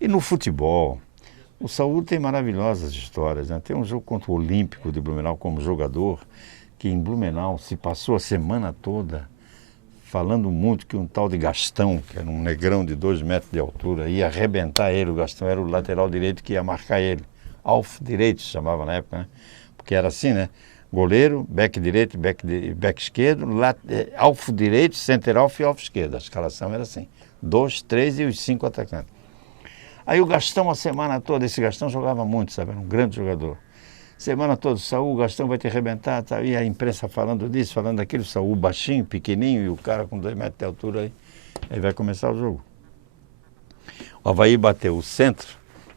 E no futebol, o Saúl tem maravilhosas histórias, né? Tem um jogo contra o Olímpico de Blumenau como jogador, que em Blumenau se passou a semana toda falando muito que um tal de Gastão, que era um negrão de 2 metros de altura, ia arrebentar ele. O Gastão era o lateral direito que ia marcar ele. Alf direito se chamava na época, né? Porque era assim, né? Goleiro, back direito, back esquerdo, alf direito, center alf e alf esquerdo. A escalação era assim. 2, 3 e os 5 atacantes. Aí o Gastão, a semana toda, esse Gastão jogava muito, sabe? Era um grande jogador. Semana toda, Saúl, o Gastão vai te arrebentar, tá? E a imprensa falando disso, falando daquilo, Saúl baixinho, pequenininho, e o cara com 2 metros de altura aí vai começar o jogo. O Avaí bateu o centro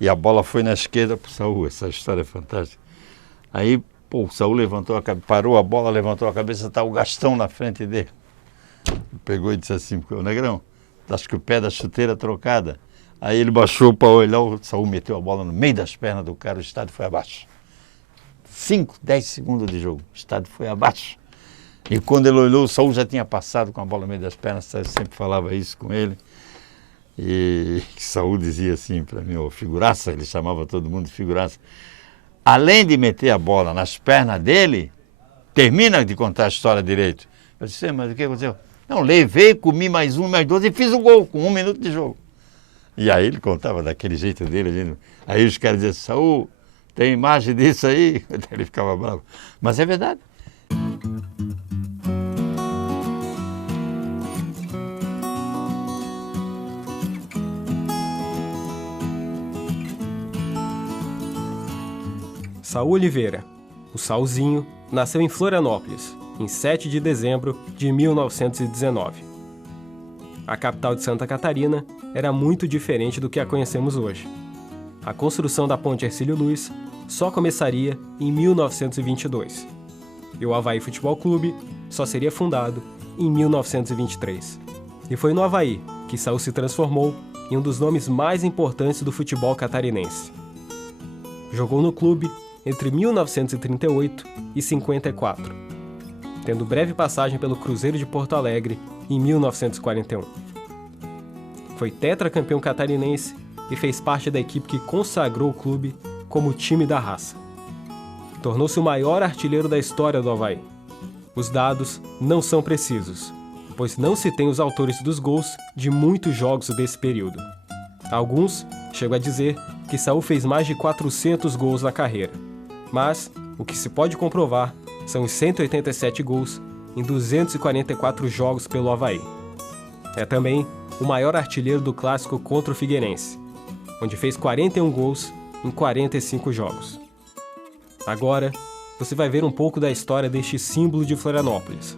e a bola foi na esquerda pro Saúl. Essa história é fantástica. Aí, pô, o Saúl levantou a cabeça, parou a bola, levantou a cabeça, tá o Gastão na frente dele. Pegou e disse assim, o Negrão, acho que o pé da chuteira trocada. Aí ele baixou para olhar, o Saúl meteu a bola no meio das pernas do cara, o estádio foi abaixo. 5, 10 segundos de jogo, o estádio foi abaixo. E quando ele olhou, o Saúl já tinha passado com a bola no meio das pernas, eu sempre falava isso com ele. E o Saúl dizia assim para mim, ô figuraça, ele chamava todo mundo de figuraça. Além de meter a bola nas pernas dele, termina de contar a história direito. Eu disse, mas o que aconteceu? Não, levei, comi mais 1, mais 2 e fiz o gol com 1 minuto de jogo. E aí ele contava daquele jeito dele. Aí os caras diziam, Saúl, tem imagem disso aí? Ele ficava bravo. Mas é verdade. Saúl Oliveira, o Saulzinho, nasceu em Florianópolis, em 7 de dezembro de 1919. A capital de Santa Catarina era muito diferente do que a conhecemos hoje. A construção da Ponte Hercílio Luz só começaria em 1922. E o Avaí Futebol Clube só seria fundado em 1923. E foi no Avaí que Saúl se transformou em um dos nomes mais importantes do futebol catarinense. Jogou no clube entre 1938 e 54, tendo breve passagem pelo Cruzeiro de Porto Alegre em 1941. Foi tetracampeão catarinense e fez parte da equipe que consagrou o clube como time da raça. Tornou-se o maior artilheiro da história do Avaí. Os dados não são precisos, pois não se tem os autores dos gols de muitos jogos desse período. Alguns chegam a dizer que Saúl fez mais de 400 gols na carreira, mas o que se pode comprovar são os 187 gols em 244 jogos pelo Avaí. É também o maior artilheiro do clássico contra o Figueirense, onde fez 41 gols em 45 jogos. Agora, você vai ver um pouco da história deste símbolo de Florianópolis.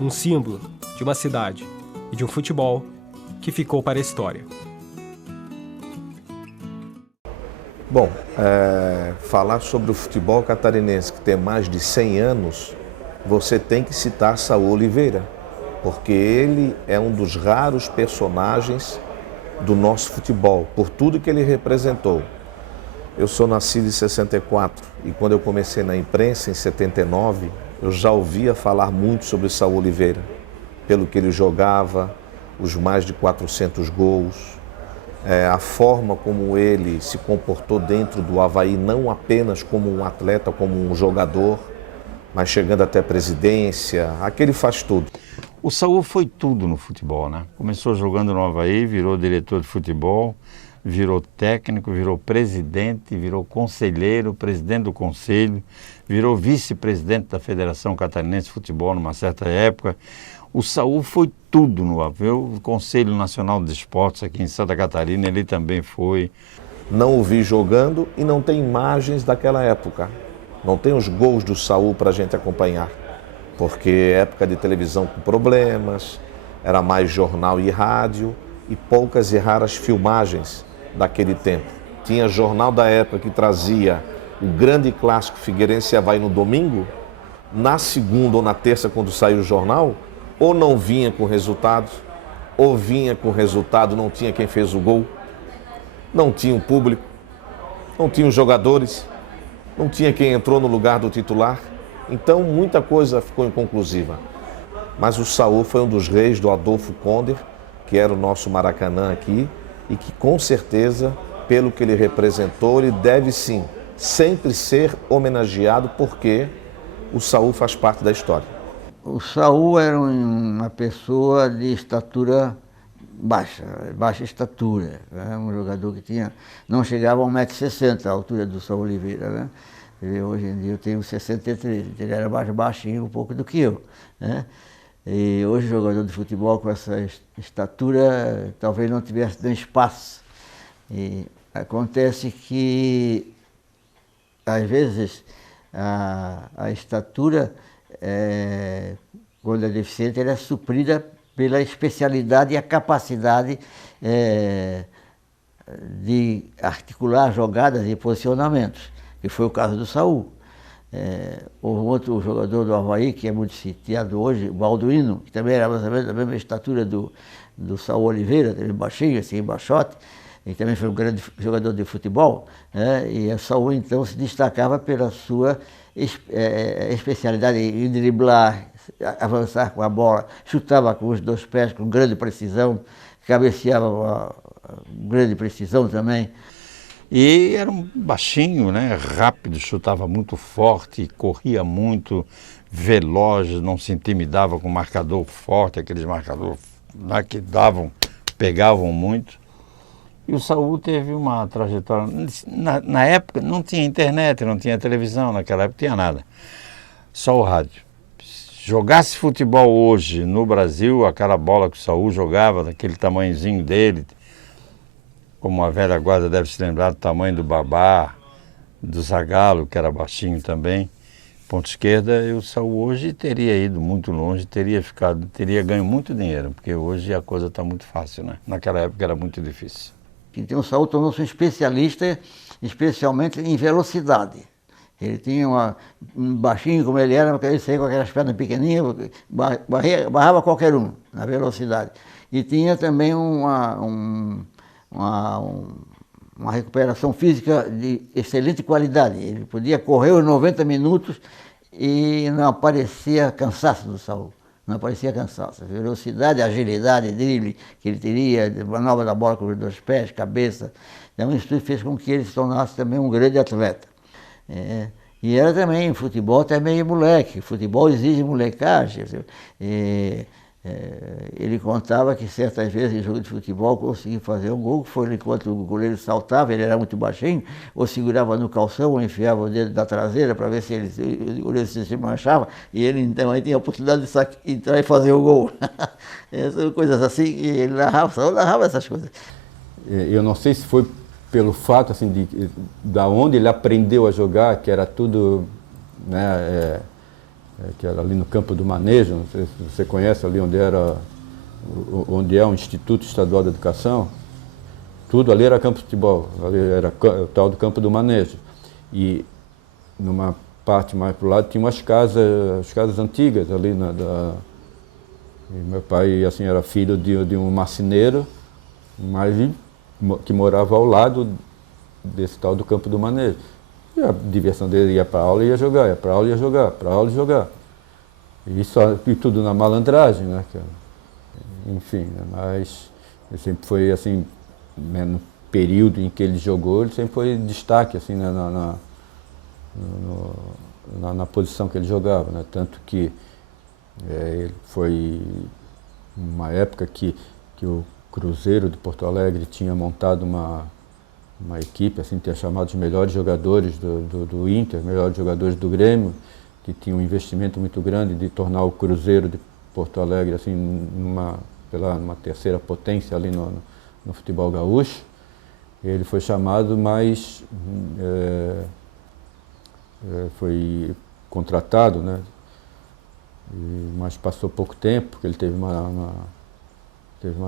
Um símbolo de uma cidade e de um futebol que ficou para a história. Bom, falar sobre o futebol catarinense que tem mais de 100 anos, você tem que citar Saúl Oliveira, porque ele é um dos raros personagens do nosso futebol, por tudo que ele representou. Eu sou nascido em 64 e quando eu comecei na imprensa em 79, eu já ouvia falar muito sobre Saúl Oliveira, pelo que ele jogava, os mais de 400 gols, a forma como ele se comportou dentro do Avaí, não apenas como um atleta, como um jogador, mas chegando até a presidência, aquele faz tudo. O Saúl foi tudo no futebol, né? Começou jogando no Avaí, virou diretor de futebol, virou técnico, virou presidente, virou conselheiro, presidente do conselho, virou vice-presidente da Federação Catarinense de Futebol numa certa época. O Saúl foi tudo no Avaí, o Conselho Nacional de Esportes aqui em Santa Catarina, ele também foi. Não o vi jogando e não tem imagens daquela época. Não tem os gols do Saúl para a gente acompanhar, porque época de televisão com problemas, era mais jornal e rádio e poucas e raras filmagens daquele tempo. Tinha jornal da época que trazia o grande clássico Figueirense e Avaí no domingo, na segunda ou na terça quando saiu o jornal, ou não vinha com resultado, ou vinha com resultado, não tinha quem fez o gol, não tinha o público, não tinha os jogadores, não tinha quem entrou no lugar do titular. Então muita coisa ficou inconclusiva. Mas o Saúl foi um dos reis do Adolfo Konder, que era o nosso Maracanã aqui, e que com certeza, pelo que ele representou, ele deve sim sempre ser homenageado porque o Saul faz parte da história. O Saul era uma pessoa de estatura baixa estatura, né? Um jogador que não chegava a 1,60 m, a altura do Saul Oliveira, né? Hoje em dia eu tenho 63, então ele era baixinho um pouco do que eu, né? E hoje o jogador de futebol com essa estatura talvez não tivesse nem espaço. E acontece que às vezes a estatura, quando é deficiente, ela é suprida pela especialidade e a capacidade de articular jogadas e posicionamentos, que foi o caso do Saul. Houve outro jogador do Avaí, que é muito citado hoje, o Balduino, que também era mais ou menos da mesma estatura do Saul Oliveira, também baixinho, assim, baixote, e também foi um grande jogador de futebol, né? E o Saul, então, se destacava pela sua especialidade em driblar, avançar com a bola, chutava com os dois pés com grande precisão, cabeceava com grande precisão também. E era um baixinho, né? Rápido, chutava muito forte, corria muito, veloz, não se intimidava com marcador forte, aqueles marcadores lá que pegavam muito. E o Saul teve uma trajetória. Na época não tinha internet, não tinha televisão, naquela época não tinha nada. Só o rádio. Jogasse futebol hoje no Brasil, aquela bola que o Saul jogava, daquele tamanhozinho dele, como a velha guarda deve se lembrar do tamanho do Babá, do Zagallo, que era baixinho também, ponta esquerda, e o Saul hoje teria ido muito longe, teria ganho muito dinheiro, porque hoje a coisa está muito fácil, né? Naquela época era muito difícil. Então o Saul tornou-se um especialista, especialmente em velocidade. Ele tinha um baixinho como ele era, ele saía com aquelas pernas pequenininhas, barrava qualquer um na velocidade. E tinha também uma recuperação física de excelente qualidade. Ele podia correr os 90 minutos e não aparecia cansaço do Saul. Não aparecia cansaço. A velocidade, a agilidade, drible que ele teria, manobra da bola com os dois pés, cabeça. Então isso tudo fez com que ele se tornasse também um grande atleta. E era também futebol também moleque. Futebol exige molecagem. Ele contava que certas vezes em jogo de futebol conseguia fazer um gol, foi enquanto o goleiro saltava, ele era muito baixinho, ou segurava no calção, ou enfiava o dedo da traseira para ver se o goleiro se manchava, e ele então aí tinha a oportunidade de entrar e fazer o gol. Essas coisas assim, e ele narrava essas coisas. Eu não sei se foi pelo fato assim, da onde ele aprendeu a jogar, que era tudo, né, que era ali no campo do Manejo, não sei se você conhece ali onde é o Instituto Estadual de Educação, tudo ali era campo de futebol, ali era o tal do campo do Manejo. E numa parte mais para o lado tinha as casas antigas ali, e meu pai assim, era filho de um marceneiro, mas que morava ao lado desse tal do campo do Manejo. E a diversão dele ia para a aula e ia jogar, ia para a aula e ia jogar, para a aula e jogar. E tudo na malandragem, né? Enfim, mas ele sempre foi assim, né, no período em que ele jogou, ele sempre foi destaque assim, né, na posição que ele jogava, né? Tanto que ele foi uma época que o Cruzeiro de Porto Alegre tinha montado uma equipe, assim, tinha chamado os melhores jogadores do Inter, melhores jogadores do Grêmio, que tinha um investimento muito grande de tornar o Cruzeiro de Porto Alegre assim, numa terceira potência ali no futebol gaúcho. Ele foi chamado, mas foi contratado, né? Mas passou pouco tempo, porque ele teve uma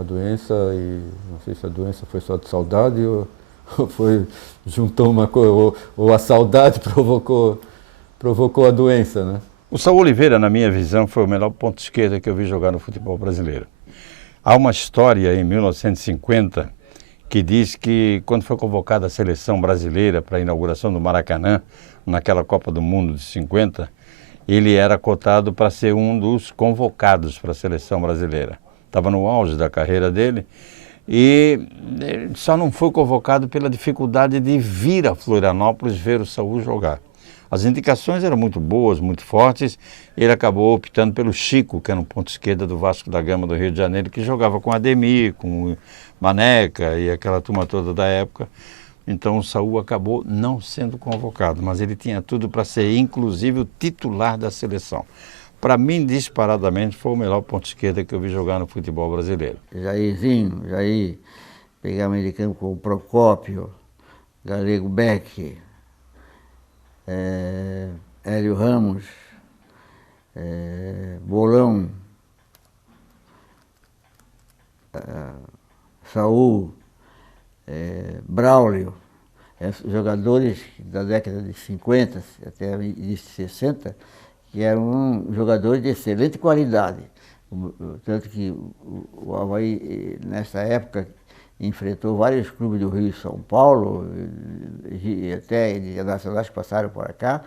doença, e não sei se a doença foi só de saudade juntou uma coisa, ou a saudade provocou a doença, né? O Saul Oliveira, na minha visão, foi o melhor ponto esquerda que eu vi jogar no futebol brasileiro. Há uma história em 1950 que diz que quando foi convocada a seleção brasileira para a inauguração do Maracanã, naquela Copa do Mundo de 50, ele era cotado para ser um dos convocados para a seleção brasileira. Estava no auge da carreira dele E ele só não foi convocado pela dificuldade de vir a Florianópolis ver o Saul jogar. As indicações eram muito boas, muito fortes. Ele acabou optando pelo Chico, que era um ponto esquerda do Vasco da Gama do Rio de Janeiro, que jogava com Ademir, com Maneca e aquela turma toda da época. Então o Saul acabou não sendo convocado, mas ele tinha tudo para ser, inclusive, o titular da seleção. Para mim, disparadamente, foi o melhor ponto esquerda que eu vi jogar no futebol brasileiro. Jair, pegava meio de campo com o Procópio, Galego Beck, Hélio Ramos, Bolão, Saul, Braulio, jogadores da década de 50 até de 60, que eram jogadores de excelente qualidade. Tanto que o Avaí, nessa época, enfrentou vários clubes do Rio e São Paulo, e até nacionais que passaram por cá,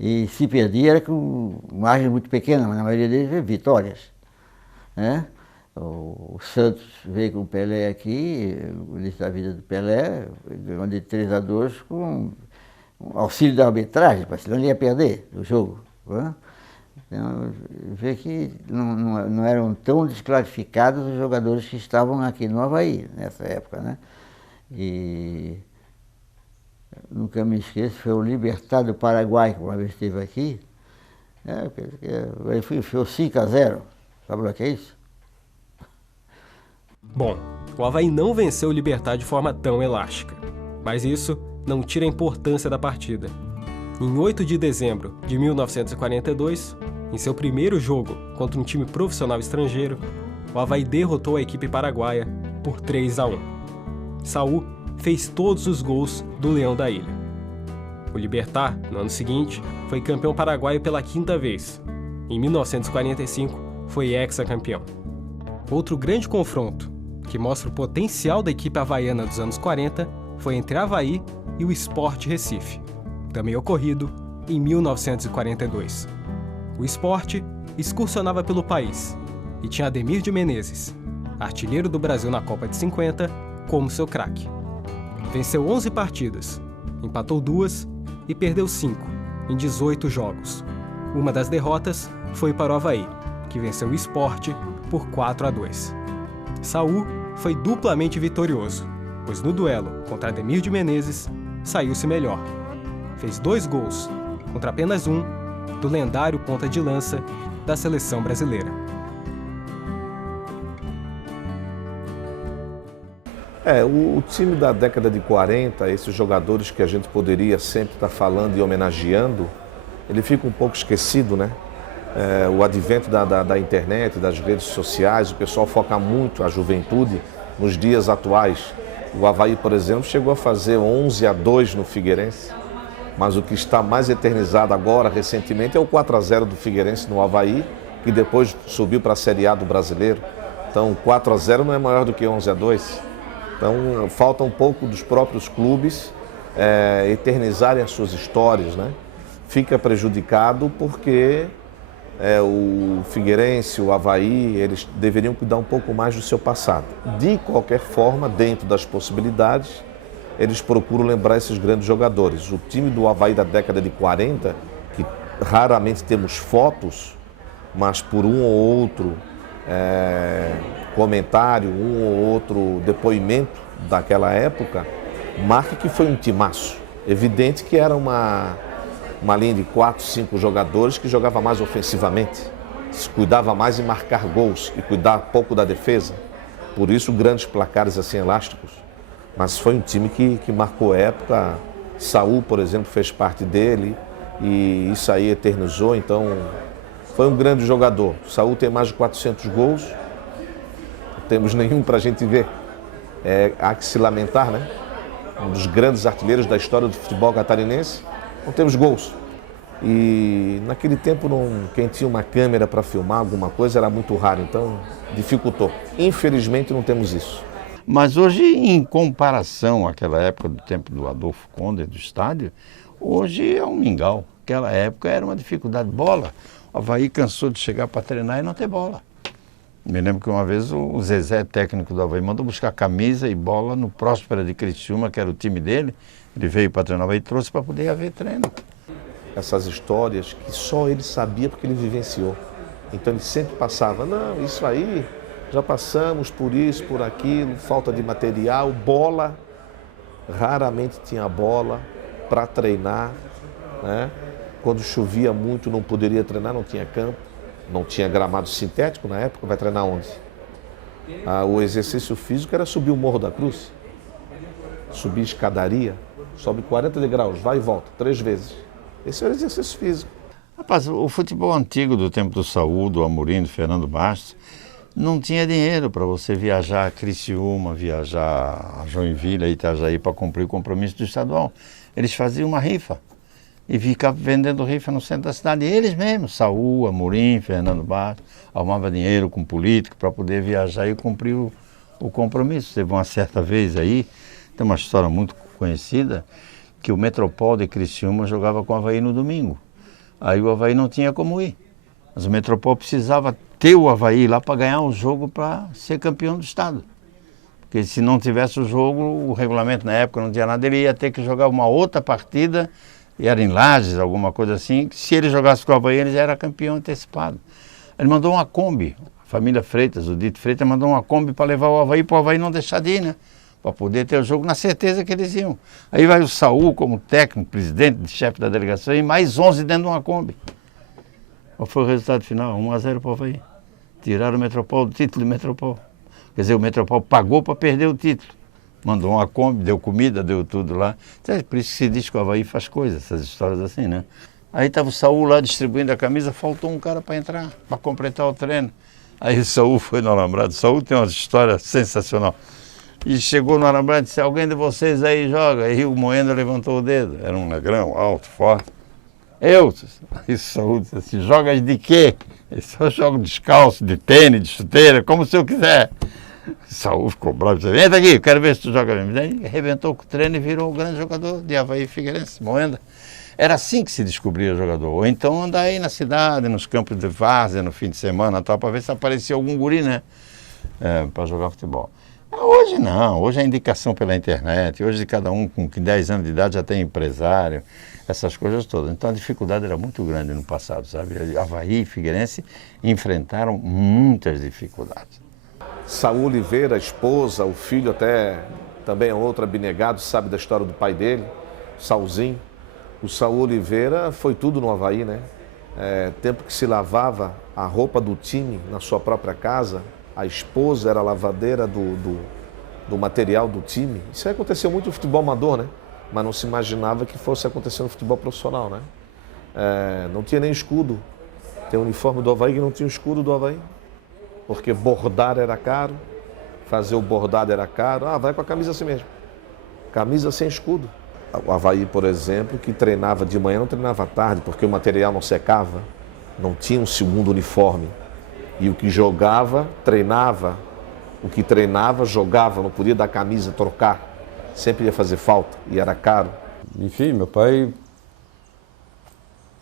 e se perdia era com margem muito pequena, mas na maioria deles vitórias, né? O Santos veio com o Pelé aqui, o início da vida do Pelé, ganhou de 3-2 com auxílio da arbitragem, senão ele ia perder o jogo, né? Então, vê que não eram tão desclassificados os jogadores que estavam aqui no Avaí, nessa época, né? E nunca me esqueço, foi o Libertad do Paraguai, que uma vez esteve aqui, ele foi 5-0, sabe o que é isso? Bom, o Avaí não venceu o Libertad de forma tão elástica, mas isso não tira a importância da partida. Em 8 de dezembro de 1942, em seu primeiro jogo contra um time profissional estrangeiro, o Avaí derrotou a equipe paraguaia por 3-1. Saul fez todos os gols do Leão da Ilha. O Libertad, no ano seguinte, foi campeão paraguaio pela 5ª vez. Em 1945, foi hexacampeão. Outro grande confronto, que mostra o potencial da equipe havaiana dos anos 40, foi entre Avaí e o Sport Recife, também ocorrido em 1942. O Sport excursionava pelo país e tinha Ademir de Menezes, artilheiro do Brasil na Copa de 50, como seu craque. Venceu 11 partidas, empatou 2 e perdeu 5 em 18 jogos. Uma das derrotas foi para o Avaí, que venceu o Sport por 4-2. Saul foi duplamente vitorioso, pois no duelo contra Ademir de Menezes saiu-se melhor. Fez 2 gols, contra apenas um, do lendário ponta de lança da seleção brasileira. O time da década de 40, esses jogadores que a gente poderia sempre estar falando e homenageando, ele fica um pouco esquecido, né? O advento da internet, das redes sociais, o pessoal foca muito a juventude nos dias atuais. O Avaí, por exemplo, chegou a fazer 11-2 no Figueirense, mas o que está mais eternizado agora, recentemente, é o 4-0 do Figueirense no Avaí, que depois subiu para a Série A do Brasileiro. Então, 4-0 não é maior do que 11-2. Então, falta um pouco dos próprios clubes eternizarem as suas histórias, né? Fica prejudicado porque o Figueirense, o Avaí, eles deveriam cuidar um pouco mais do seu passado. De qualquer forma, dentro das possibilidades, eles procuram lembrar esses grandes jogadores. O time do Avaí da década de 40, que raramente temos fotos, mas por um ou outro comentário, um ou outro depoimento daquela época, marca que foi um timaço. Evidente que era uma linha de 4, 5 jogadores que jogava mais ofensivamente, se cuidava mais em marcar gols e cuidar pouco da defesa. Por isso, grandes placares assim elásticos. Mas foi um time que marcou época. Saul, por exemplo, fez parte dele e isso aí eternizou. Então, foi um grande jogador. Saul tem mais de 400 gols. Não temos nenhum para a gente ver. Há que se lamentar, né? Um dos grandes artilheiros da história do futebol catarinense. Não temos gols. E naquele tempo, quem tinha uma câmera para filmar alguma coisa era muito raro. Então, dificultou. Infelizmente, não temos isso. Mas hoje, em comparação àquela época do tempo do Adolfo Conde, do estádio, hoje é um mingau. Aquela época era uma dificuldade. Bola, o Avaí cansou de chegar para treinar e não ter bola. Me lembro que uma vez o Zezé, técnico do Avaí, mandou buscar camisa e bola no Próspera de Criciúma, que era o time dele. Ele veio para treinar o Avaí e trouxe para poder haver treino. Essas histórias que só ele sabia porque ele vivenciou. Então ele sempre passava, não, isso aí, já passamos por isso, por aquilo, falta de material, bola. Raramente tinha bola para treinar, né? Quando chovia muito não poderia treinar, não tinha campo, não tinha gramado sintético na época, vai treinar onde? O exercício físico era subir o Morro da Cruz, subir escadaria, sobe 40 degraus, vai e volta, 3 vezes. Esse era o exercício físico. Rapaz, o futebol antigo do tempo do Saúl, do Amorim, do Fernando Bastos, não tinha dinheiro para você viajar a Criciúma, viajar a Joinville, a Itajaí para cumprir o compromisso do estadual. Eles faziam uma rifa e ficavam vendendo rifa no centro da cidade. Eles mesmos, Saúl, Amorim, Fernando Bastos, arrumava dinheiro com político para poder viajar e cumprir o compromisso. Teve uma certa vez aí, tem uma história muito conhecida, que o Metropol de Criciúma jogava com o Avaí no domingo. Aí o Avaí não tinha como ir. Mas o Metropol precisava ter o Avaí lá para ganhar o jogo para ser campeão do estado. Porque se não tivesse o jogo, o regulamento na época não tinha nada, ele ia ter que jogar uma outra partida, e era em Lages, alguma coisa assim. Se ele jogasse com o Avaí, ele já era campeão antecipado. Ele mandou uma Kombi, a família Freitas, o Dito Freitas, mandou uma Kombi para levar o Avaí, para o Avaí não deixar de ir, né? Para poder ter o jogo, na certeza que eles iam. Aí vai o Saúl como técnico, presidente, chefe da delegação, e mais 11 dentro de uma Kombi. Qual foi o resultado final? 1-0 para o Avaí. Tiraram o Metropol do título do Metropol. Quer dizer, o Metropol pagou para perder o título. Mandou uma Kombi, deu comida, deu tudo lá. Então, por isso que se diz que o Avaí faz coisas, essas histórias assim, né? Aí estava o Saúl lá distribuindo a camisa, faltou um cara para entrar, para completar o treino. Aí o Saúl foi no alambrado. O Saúl tem uma história sensacional. E chegou no alambrado e disse, alguém de vocês aí joga? Aí o Moenda levantou o dedo. Era um negrão, alto, forte. Eu? Aí o Saúl disse assim, jogas de quê? Eu só jogo descalço, de tênis, de chuteira, como se eu quiser. O Saúl ficou bravo, disse, entra aqui, quero ver se tu joga mesmo. Daí arrebentou com o treino e virou o grande jogador de Avaí Figueirense, Moenda. Era assim que se descobria jogador. Ou então andar aí na cidade, nos campos de várzea, no fim de semana, tal, para ver se aparecia algum guri, né? Para jogar futebol. Hoje não, hoje é indicação pela internet, hoje cada um com 10 anos de idade já tem empresário, essas coisas todas. Então a dificuldade era muito grande no passado, sabe? Avaí e Figueirense enfrentaram muitas dificuldades. Saúl Oliveira, a esposa, o filho até também é outro abnegado, sabe da história do pai dele, Saulzinho. O Saúl Oliveira foi tudo no Avaí, né? Tempo que se lavava a roupa do time na sua própria casa, a esposa era a lavadeira do material do time. Isso aí aconteceu muito no futebol amador, né? Mas não se imaginava que fosse acontecer no futebol profissional, né? Não tinha nem escudo. Tem o uniforme do Avaí que não tinha o escudo do Avaí. Porque bordar era caro, fazer o bordado era caro. Vai com a camisa assim mesmo. Camisa sem escudo. O Avaí, por exemplo, que treinava de manhã, não treinava à tarde, porque o material não secava. Não tinha um segundo uniforme. E o que jogava, treinava. O que treinava, jogava. Não podia dar camisa, trocar. Sempre ia fazer falta e era caro. Enfim, meu pai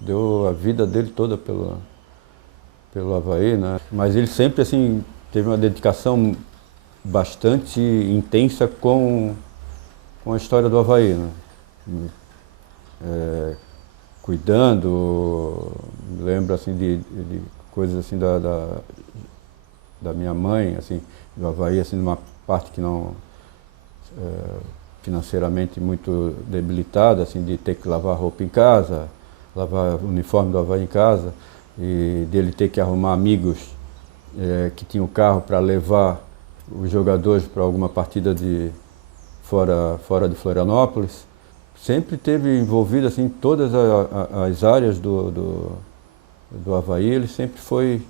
deu a vida dele toda pelo Avaí, né? Mas ele sempre, assim, teve uma dedicação bastante intensa com a história do Avaí, né? Cuidando, me lembro, assim, de coisas, assim, da minha mãe, assim, do Avaí, assim, numa parte que não... financeiramente muito debilitada, assim, de ter que lavar roupa em casa, lavar o uniforme do Avaí em casa, e dele ter que arrumar amigos que tinham carro para levar os jogadores para alguma partida fora de Florianópolis. Sempre teve envolvido, assim, todas as áreas do Avaí. Ele sempre foi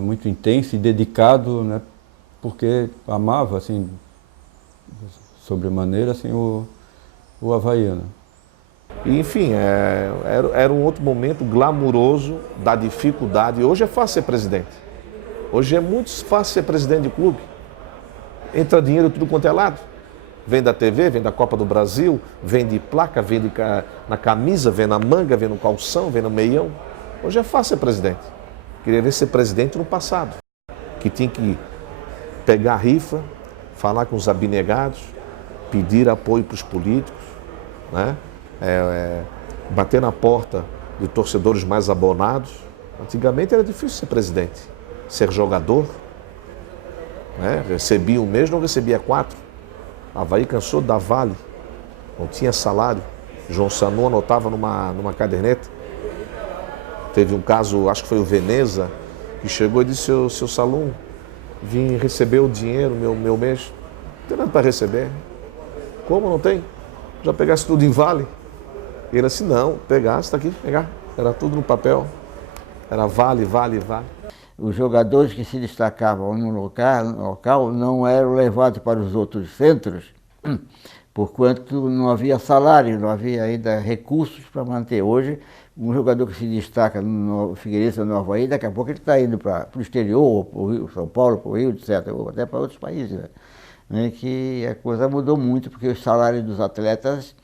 muito intenso e dedicado, né, porque amava, assim, sobremaneira, assim, o Avaí, né? Enfim, era um outro momento glamuroso da dificuldade. Hoje é fácil ser presidente. Hoje é muito fácil ser presidente de clube. Entra dinheiro tudo quanto é lado. Vem da TV, vem da Copa do Brasil, vem de placa, vem na camisa, vem na manga, vem no calção, vem no meião. Hoje é fácil ser presidente. Queria ver ser presidente no passado. que tinha que pegar a rifa, falar com os abnegados, pedir apoio para os políticos, né? Bater na porta de torcedores mais abonados. Antigamente era difícil ser presidente, ser jogador, né? Recebia um mês, não recebia 4. Avaí cansou de dar vale, não tinha salário. João Sanu anotava numa caderneta. Teve um caso, acho que foi o Veneza, que chegou e disse: seu Salum, vim receber o dinheiro, meu mês. Não tem nada para receber. Como não tem? Já pegasse tudo em vale? Ele assim: não, pegasse, está aqui, pegar. Era tudo no papel. Era vale. Os jogadores que se destacavam no local não eram levados para os outros centros, porquanto não havia salário, não havia ainda recursos para manter. Hoje, um jogador que se destaca no Figueirense ou no Avaí, daqui a pouco ele está indo para o exterior, para o Rio, São Paulo, para o Rio, etc., ou até para outros países. Né? Que a coisa mudou muito, porque os salários dos atletas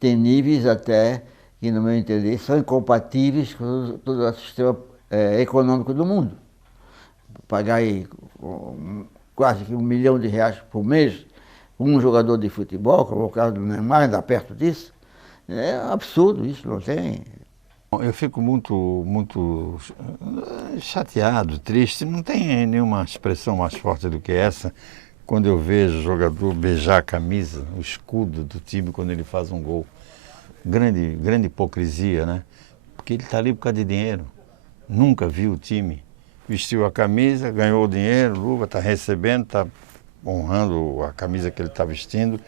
têm níveis até que, no meu entender, são incompatíveis com todo o sistema econômico do mundo. Pagar aí quase que R$1 milhão por mês um jogador de futebol, como o caso do Neymar, ainda perto disso, é absurdo isso, não tem. Eu fico muito chateado, triste, não tem nenhuma expressão mais forte do que essa, quando eu vejo o jogador beijar a camisa, o escudo do time quando ele faz um gol. Grande hipocrisia, né? Porque ele está ali por causa de dinheiro, nunca viu o time. Vestiu a camisa, ganhou o dinheiro, luva, está recebendo, está honrando a camisa que ele está vestindo.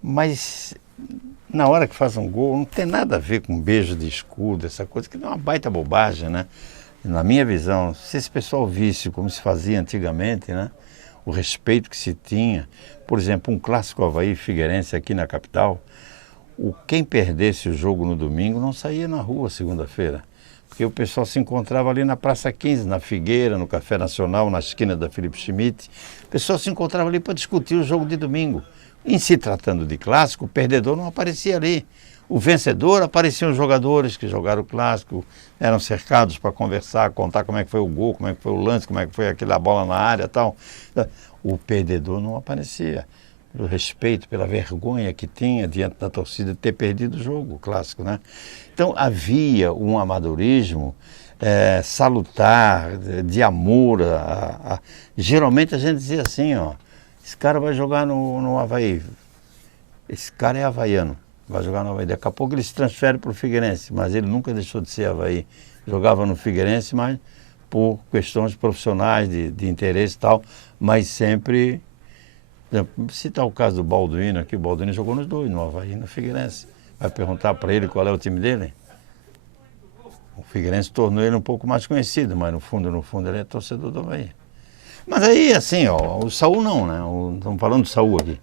Mas na hora que faz um gol, não tem nada a ver com beijo de escudo, essa coisa que é uma baita bobagem, né? Na minha visão, se esse pessoal visse como se fazia antigamente, né? O respeito que se tinha, por exemplo, um clássico Avaí Figueirense aqui na capital, quem perdesse o jogo no domingo não saía na rua segunda-feira. Porque o pessoal se encontrava ali na Praça 15, na Figueira, no Café Nacional, na esquina da Felipe Schmidt. O pessoal se encontrava ali para discutir o jogo de domingo. Em se tratando de clássico, o perdedor não aparecia ali. O vencedor, apareciam os jogadores que jogaram o clássico, eram cercados para conversar, contar como é que foi o gol, como é que foi o lance, como é que foi aquela bola na área e tal. O perdedor não aparecia. Pelo respeito, pela vergonha que tinha diante da torcida de ter perdido o jogo, o clássico, né? Então havia um amadorismo salutar, de amor. Geralmente a gente dizia assim, ó, esse cara vai jogar no Avaí, esse cara é havaiano, vai jogar no Avaí. Daqui a pouco ele se transfere para o Figueirense, mas ele nunca deixou de ser Avaí. Jogava no Figueirense, mas por questões profissionais, de interesse e tal, mas sempre... Citar o caso do Balduino aqui, o Balduino jogou nos dois, no Avaí e no Figueirense. Vai perguntar para ele qual é o time dele? O Figueirense tornou ele um pouco mais conhecido, mas no fundo ele é torcedor do Avaí. Mas aí, assim, ó, o Saul não, né? Estamos falando do Saul aqui.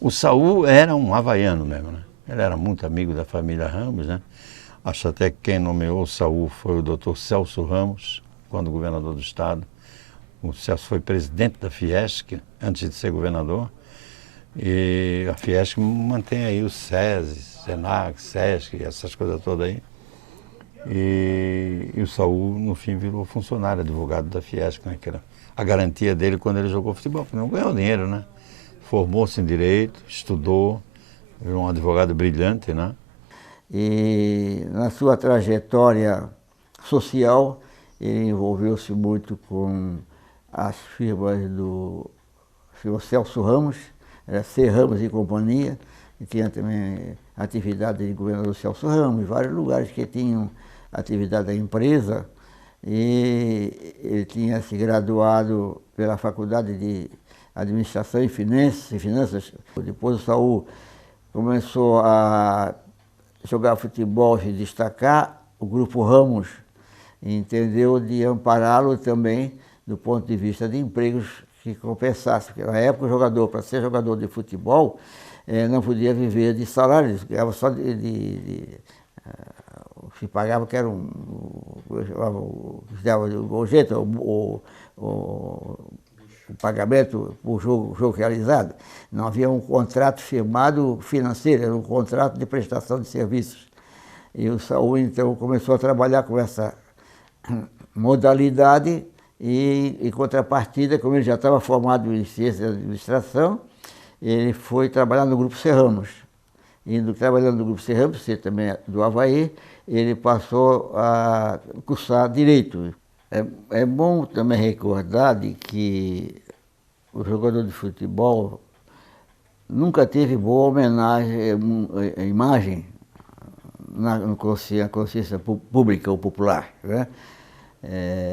O Saul era um havaiano mesmo, né? Ele era muito amigo da família Ramos, né? Acho até que quem nomeou o Saul foi o Dr. Celso Ramos, quando governador do estado. O Celso foi presidente da Fiesc, antes de ser governador, e a Fiesc mantém aí o SESI, Senac, Sesc, essas coisas todas aí. E o Saul, no fim, virou funcionário, advogado da Fiesc, né, que era a garantia dele quando ele jogou futebol, porque não ganhou dinheiro, né? Formou-se em Direito, estudou, virou um advogado brilhante, né? E na sua trajetória social, ele envolveu-se muito com as firmas do Celso Ramos, era C. Ramos e Companhia, e tinha também atividade de governador Celso Ramos, vários lugares que tinham atividade da empresa, e ele tinha se graduado pela Faculdade de Administração e Finanças. Depois o Saul começou a jogar futebol, se destacar, o Grupo Ramos entendeu de ampará-lo também do ponto de vista de empregos que compensasse. Porque na época o jogador, para ser jogador de futebol, não podia viver de salários, ganhava só se pagava que era o pagamento por jogo realizado. Não havia um contrato firmado financeiro, era um contrato de prestação de serviços. E o Saul, então, começou a trabalhar com essa modalidade E, em contrapartida, como ele já estava formado em ciência de administração, ele foi trabalhar no Grupo Serramos. E trabalhando no Grupo Serramos, você também é do Avaí, ele passou a cursar Direito. É bom também recordar de que o jogador de futebol nunca teve boa imagem na consciência pública ou popular, né?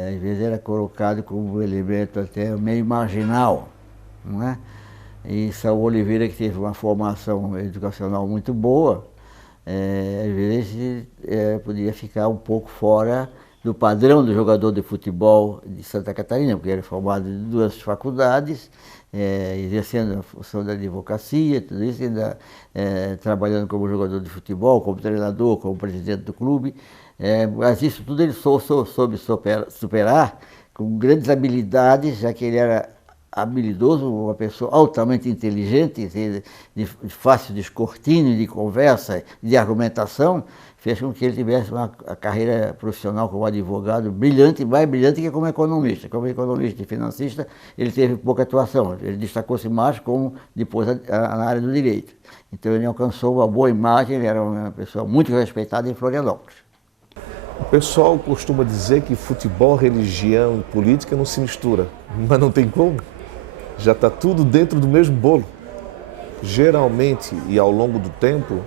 Às vezes era colocado como um elemento até meio marginal, não é? E Saul Oliveira, que teve uma formação educacional muito boa, às vezes podia ficar um pouco fora do padrão do jogador de futebol de Santa Catarina, porque era formado em 2 faculdades, exercendo a função da advocacia, tudo isso, ainda trabalhando como jogador de futebol, como treinador, como presidente do clube. Mas isso tudo ele soube superar com grandes habilidades, já que ele era habilidoso, uma pessoa altamente inteligente, de fácil descortínio, de conversa, de argumentação, fez com que ele tivesse uma carreira profissional como advogado brilhante, mais brilhante que como economista. Como economista e financista, ele teve pouca atuação. Ele destacou-se mais como depois na área do direito. Então ele alcançou uma boa imagem, ele era uma pessoa muito respeitada em Florianópolis. O pessoal costuma dizer que futebol, religião e política não se mistura, mas não tem como. Já está tudo dentro do mesmo bolo. Geralmente, e ao longo do tempo,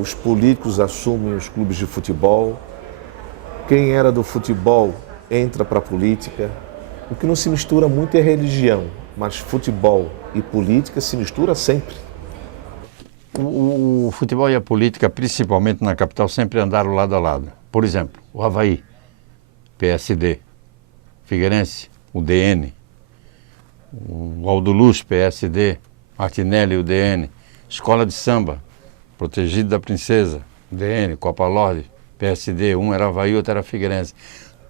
os políticos assumem os clubes de futebol. Quem era do futebol entra para a política. O que não se mistura muito é religião, mas futebol e política se mistura sempre. O futebol e a política, principalmente na capital, sempre andaram lado a lado. Por exemplo, o Avaí, PSD, Figueirense, UDN, o Aldo Luz, PSD, Martinelli, UDN, Escola de Samba, Protegido da Princesa, UDN, Copa Lorde, PSD, um era Avaí, outro era Figueirense.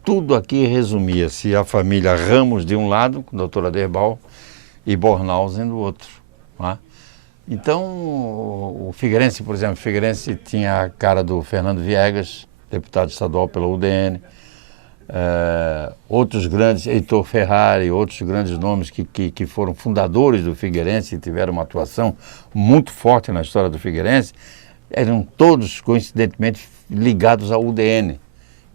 Tudo aqui resumia-se a família Ramos de um lado, com o doutor Aderbal, e Bornhausen do outro. Não é? Então, o Figueirense, por exemplo, Figueirense tinha a cara do Fernando Viegas, deputado estadual pela UDN, outros grandes, Heitor Ferrari, outros grandes nomes que foram fundadores do Figueirense e tiveram uma atuação muito forte na história do Figueirense, eram todos, coincidentemente, ligados à UDN,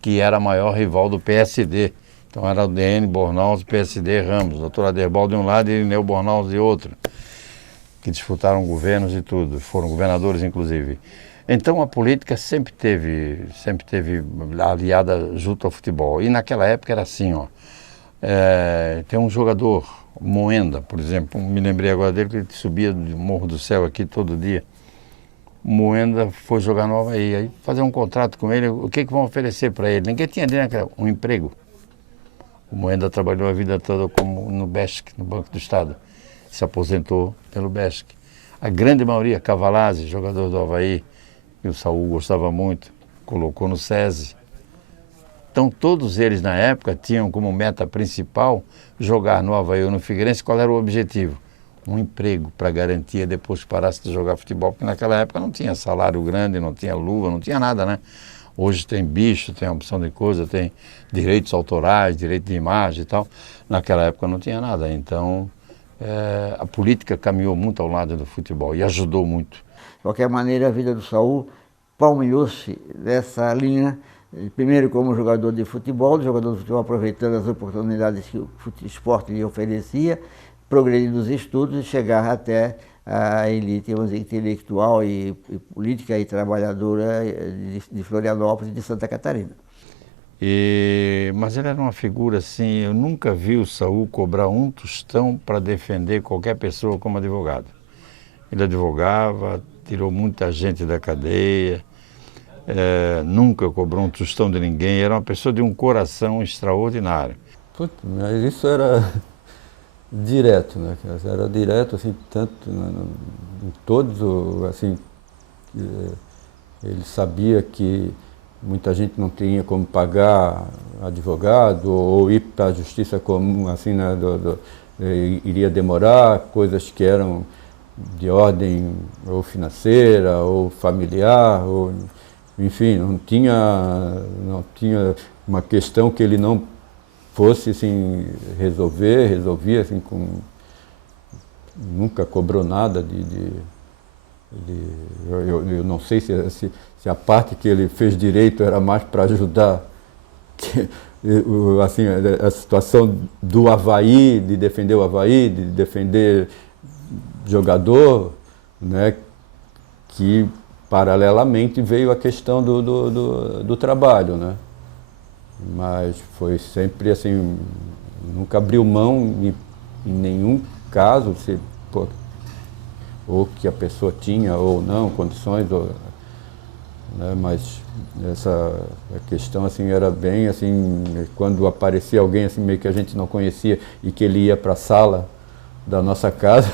que era a maior rival do PSD. Então era UDN, Bornhausen, PSD, Ramos, doutor Aderbal de um lado e Irineu Bornhausen de outro, que disputaram governos e tudo, foram governadores inclusive. Então a política sempre teve aliada junto ao futebol. E naquela época era assim, ó, tem um jogador, Moenda, por exemplo, me lembrei agora dele, que ele subia do Morro do Céu aqui todo dia. Moenda foi jogar no Avaí, aí fazer um contrato com ele, o que vão oferecer para ele? Ninguém tinha dinheiro, um emprego. O Moenda trabalhou a vida toda como no BESC, no Banco do Estado. Se aposentou pelo BESC. A grande maioria, Cavalazzi, jogador do Avaí, que o Saul gostava muito, colocou no SESI. Então todos eles na época tinham como meta principal jogar no Avaí ou no Figueirense. Qual era o objetivo? Um emprego para garantir depois que parasse de jogar futebol, porque naquela época não tinha salário grande, não tinha luva, não tinha nada, né? Hoje tem bicho, tem uma opção de coisa, tem direitos autorais, direito de imagem e tal. Naquela época não tinha nada, então a política caminhou muito ao lado do futebol e ajudou muito. De qualquer maneira, a vida do Saul palmeou-se nessa linha, primeiro como jogador de futebol aproveitando as oportunidades que o esporte lhe oferecia, progredindo nos estudos e chegar até a elite, vamos dizer, intelectual e política e trabalhadora de Florianópolis e de Santa Catarina. Mas ele era uma figura assim, eu nunca vi o Saul cobrar um tostão para defender qualquer pessoa como advogado. Ele advogava, tirou muita gente da cadeia, nunca cobrou um tostão de ninguém, era uma pessoa de um coração extraordinário. Putz, mas isso era direto, né? Era direto, assim, tanto em todos, assim, ele sabia que muita gente não tinha como pagar advogado ou ir para a justiça comum, assim, né, iria demorar, coisas que eram de ordem ou financeira ou familiar, ou, enfim, não tinha uma questão que ele não fosse assim, resolvia assim, nunca cobrou nada eu não sei se a parte que ele fez direito era mais para ajudar assim, a situação do Avaí, de defender o Avaí, de defender jogador, né, que paralelamente veio a questão do trabalho, né? Mas foi sempre assim, nunca abriu mão em nenhum caso, ou que a pessoa tinha ou não condições, né, mas essa questão assim era bem assim, quando aparecia alguém assim meio que a gente não conhecia e que ele ia para a sala da nossa casa,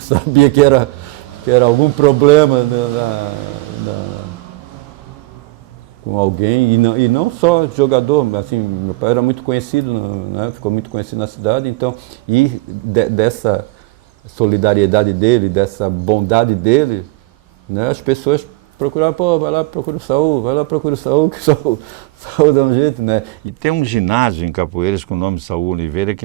sabia que era algum problema com alguém, e não só jogador, assim, meu pai era muito conhecido, né, ficou muito conhecido na cidade, então, dessa solidariedade dele, dessa bondade dele, né, as pessoas procuravam, pô, vai lá, procura o Saul, vai lá, procura o Saul, que Saul dá um jeito, né. E tem um ginásio em Capoeiras com o nome de Saul Oliveira que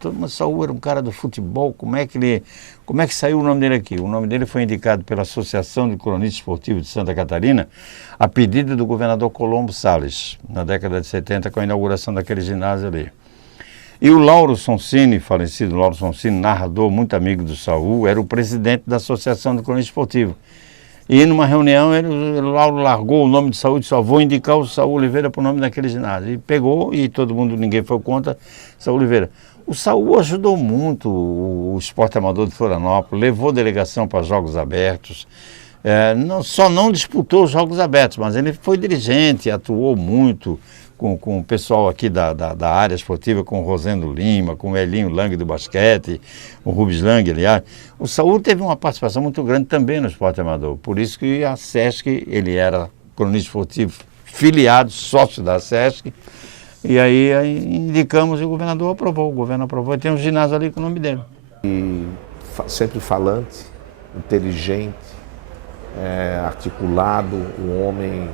todo mundo, Saul era um cara do futebol, como é que saiu o nome dele aqui? O nome dele foi indicado pela Associação de Cronistas Esportivos de Santa Catarina a pedido do governador Colombo Salles, na década de 70, com a inauguração daquele ginásio ali. E o Lauro Sonsini, falecido Lauro Sonsini, narrador, muito amigo do Saul, era o presidente da Associação de Cronistas Esportivos. E numa reunião, o Lauro largou o nome de Saúl e disse, só vou indicar o Saul Oliveira para o nome daquele ginásio. E pegou, e todo mundo, ninguém foi contra, Saul Oliveira. O Saul ajudou muito o esporte amador de Florianópolis, levou delegação para Jogos Abertos, não disputou os Jogos Abertos, mas ele foi dirigente, atuou muito com o pessoal aqui da área esportiva, com o Rosendo Lima, com o Elinho Lang do basquete, o Rubens Lang, aliás. O Saul teve uma participação muito grande também no esporte amador, por isso que a SESC, ele era cronista esportivo filiado, sócio da SESC, e aí indicamos e o governador aprovou, e tem um ginásio ali com o nome dele. E sempre falante, inteligente, articulado, um homem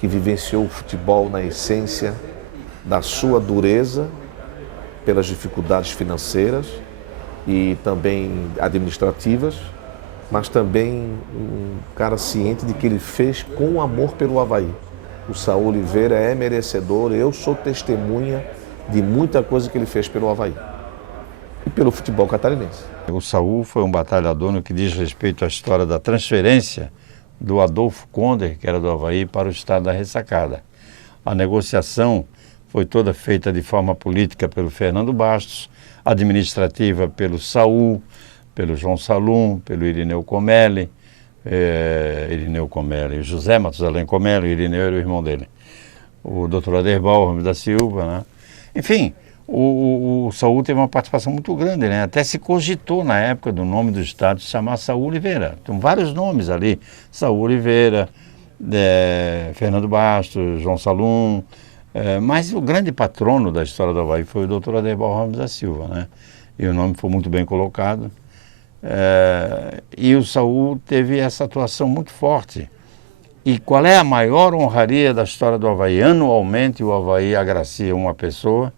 que vivenciou o futebol na essência da sua dureza, pelas dificuldades financeiras e também administrativas, mas também um cara ciente de que ele fez com amor pelo Avaí. O Saul Oliveira é merecedor, eu sou testemunha de muita coisa que ele fez pelo Avaí e pelo futebol catarinense. O Saul foi um batalhador no que diz respeito à história da transferência do Adolfo Conder, que era do Avaí, para o estado da Ressacada. A negociação foi toda feita de forma política pelo Fernando Bastos, administrativa pelo Saul, pelo João Salum, pelo Irineu Comelli, José Matusalém Comelli, o Irineu era o irmão dele, o doutor Aderbal Ramos da Silva, né? Enfim, o Saul teve uma participação muito grande, né? Até se cogitou na época do nome do estado se chamar Saul Oliveira. Tem vários nomes ali, Saul Oliveira, Fernando Bastos, João Salum, mas o grande patrono da história do Avaí foi o doutor Aderbal Ramos da Silva, né? E o nome foi muito bem colocado. E o Saul teve essa atuação muito forte. E qual é a maior honraria da história do Avaí? Anualmente o Avaí agracia uma pessoa,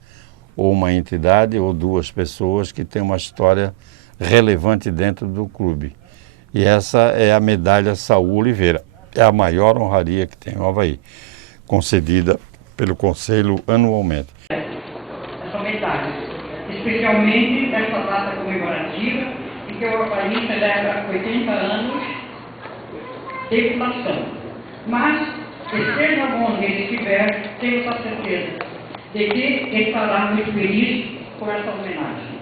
ou uma entidade, ou duas pessoas que têm uma história relevante dentro do clube. E essa é a medalha Saul Oliveira. É a maior honraria que tem o Avaí, concedida pelo Conselho anualmente. Essa medalha, especialmente nessa data comemorativa, em que o Avaí celebra 80 anos de fundação. Mas, esteja onde ele estiver, tenho a certeza de que ele estará muito feliz por essa homenagem.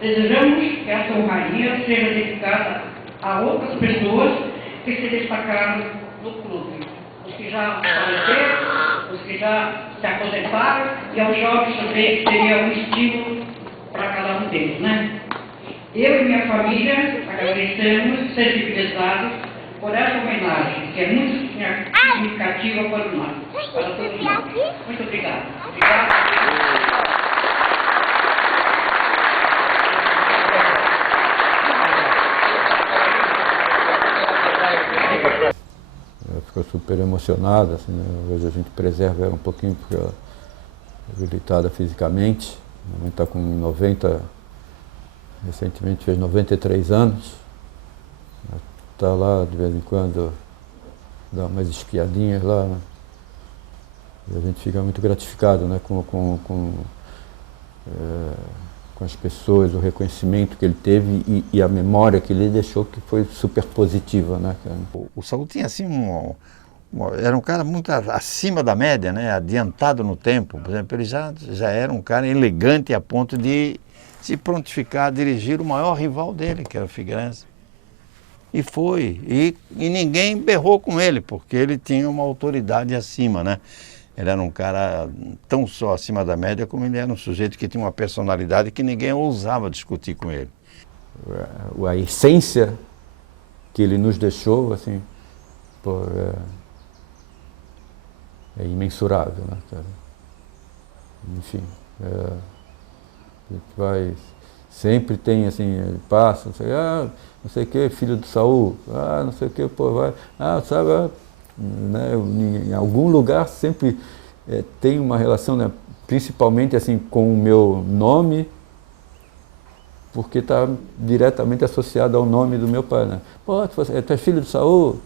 Desejamos que essa honraria seja dedicada a outras pessoas que se destacaram no clube. Os que já faleceram, os que já se aposentaram, e aos jovens também seria um estímulo para cada um deles, né? Eu e minha família agradecemos, sensibilizados por essa homenagem, que é muito significativa para nós, para todos nós. Muito obrigado. Ela ficou super emocionada, assim, né? Hoje a gente preserva ela um pouquinho porque debilitada fisicamente. Minha mãe está com 90, recentemente fez 93 anos. Está lá de vez em quando, dá umas espiadinhas lá, né? E a gente fica muito gratificado, né, com as pessoas, o reconhecimento que ele teve e a memória que ele deixou, que foi super positiva, né? O Saul tinha assim era um cara muito acima da média, né? Adiantado no tempo. Por exemplo, ele já era um cara elegante a ponto de se prontificar a dirigir o maior rival dele, que era o Figueirense. E foi. E ninguém berrou com ele, porque ele tinha uma autoridade acima, né? Ele era um cara tão só acima da média, como ele era um sujeito que tinha uma personalidade que ninguém ousava discutir com ele. A essência que ele nos deixou, assim, pô, é imensurável, né, cara? Enfim, a gente vai... Sempre tem, assim, ele passa, não sei o que, filho do Saul, não sei o que, pô, vai, sabe, né, em algum lugar sempre tem uma relação, né, principalmente, assim, com o meu nome, porque está diretamente associado ao nome do meu pai, né? Pô, tu é filho do Saul?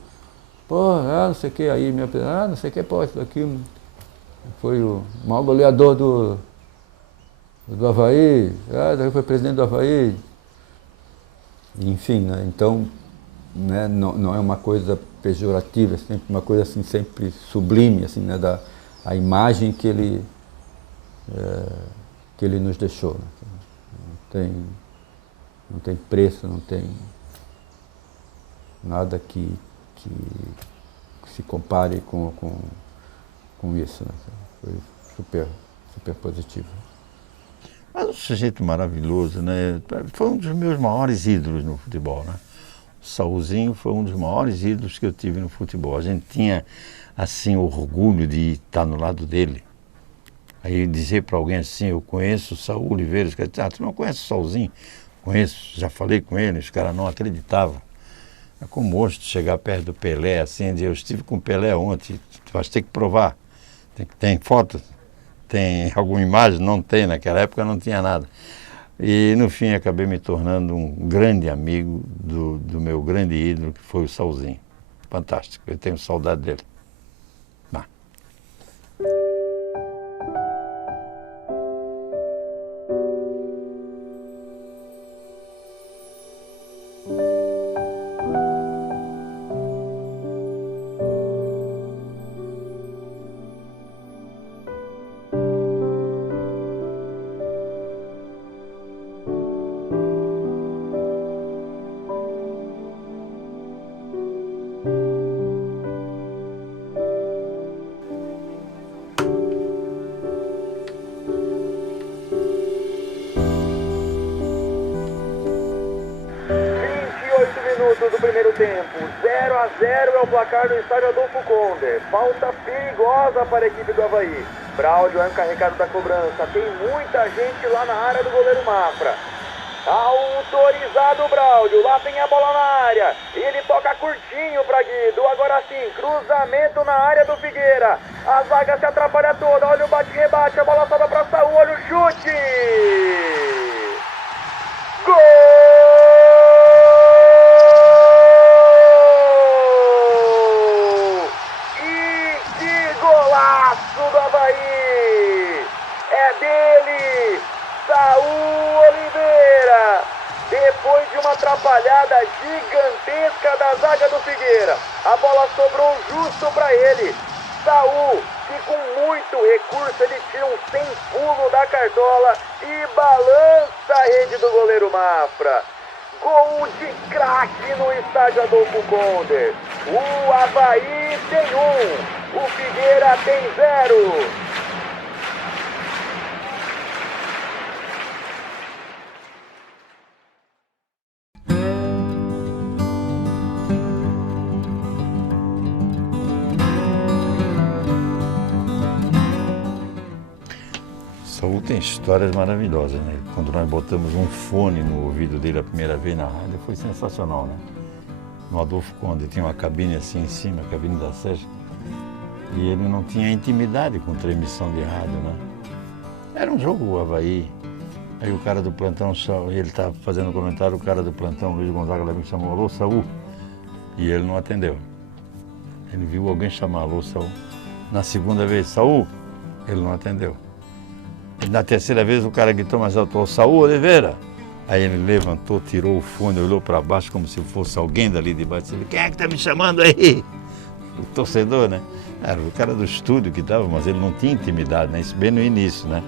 Pô, não sei o que, aí minha não sei o que, pô, isso daqui foi o maior goleador do Avaí, foi presidente do Avaí. Enfim, né? Então, né, não é uma coisa pejorativa, é sempre uma coisa assim, sempre sublime, assim, né, a imagem que ele nos deixou, né? Não tem preço, não tem nada que se compare com isso, né? Foi super positivo. Mas um sujeito maravilhoso, né? Foi um dos meus maiores ídolos no futebol, né? O Saulzinho foi um dos maiores ídolos que eu tive no futebol. A gente tinha, assim, orgulho de estar no lado dele. Aí dizer para alguém assim, eu conheço o Saul Oliveira, os caras diziam, tu não conhece o Saulzinho? Conheço, já falei com ele, os caras não acreditavam. É como hoje, chegar perto do Pelé, assim, eu estive com o Pelé ontem, tu vai ter que provar. Tem foto? Tem alguma imagem? Não tem, naquela época não tinha nada. E no fim acabei me tornando um grande amigo do meu grande ídolo, que foi o Saulzinho. Fantástico, eu tenho saudade dele. Bah. 28 minutos do primeiro tempo, 0-0 é o placar do estádio Adolfo Conde. Falta perigosa para a equipe do Avaí. Braudio é o encarregado da cobrança, tem muita gente lá na área do goleiro Mafra. Autorizado o Braudio, lá tem a bola na área, ele toca curtinho para Guido, agora sim, cruzamento na área do Figueira, a zaga se atrapalha toda, olha o bate-rebate, a bola sobra para Saul, olha o chute! Gol! E que golaço do Avaí! É dele! Saul Oliveira, depois de uma atrapalhada gigantesca da zaga do Figueira, a bola sobrou justo para ele. Saul, que com muito recurso ele tira um sem pulo da cartola e balança a rede do goleiro Mafra. Gol de craque no estádio Adolfo Conde. O Avaí tem 1, o Figueira tem 0. Saul tem histórias maravilhosas, né? Quando nós botamos um fone no ouvido dele a primeira vez na rádio, foi sensacional, né? No Adolfo Conde tinha uma cabine assim em cima, a cabine da Sérgio, e ele não tinha intimidade com transmissão de rádio, né? Era um jogo, o Avaí. Aí o cara do plantão, ele estava fazendo um comentário, o cara do plantão, Luiz Gonzaga, me chamou, alô, Saul? E ele não atendeu. Ele viu alguém chamar, alô, Saul? Na segunda vez, Saul? Ele não atendeu. E na terceira vez o cara gritou mais alto, Saul Oliveira? Aí ele levantou, tirou o fone, olhou para baixo como se fosse alguém dali de baixo. Ele, quem é que está me chamando aí? O torcedor, né? Era o cara do estúdio que estava, mas ele não tinha intimidade, né? Isso bem no início, né?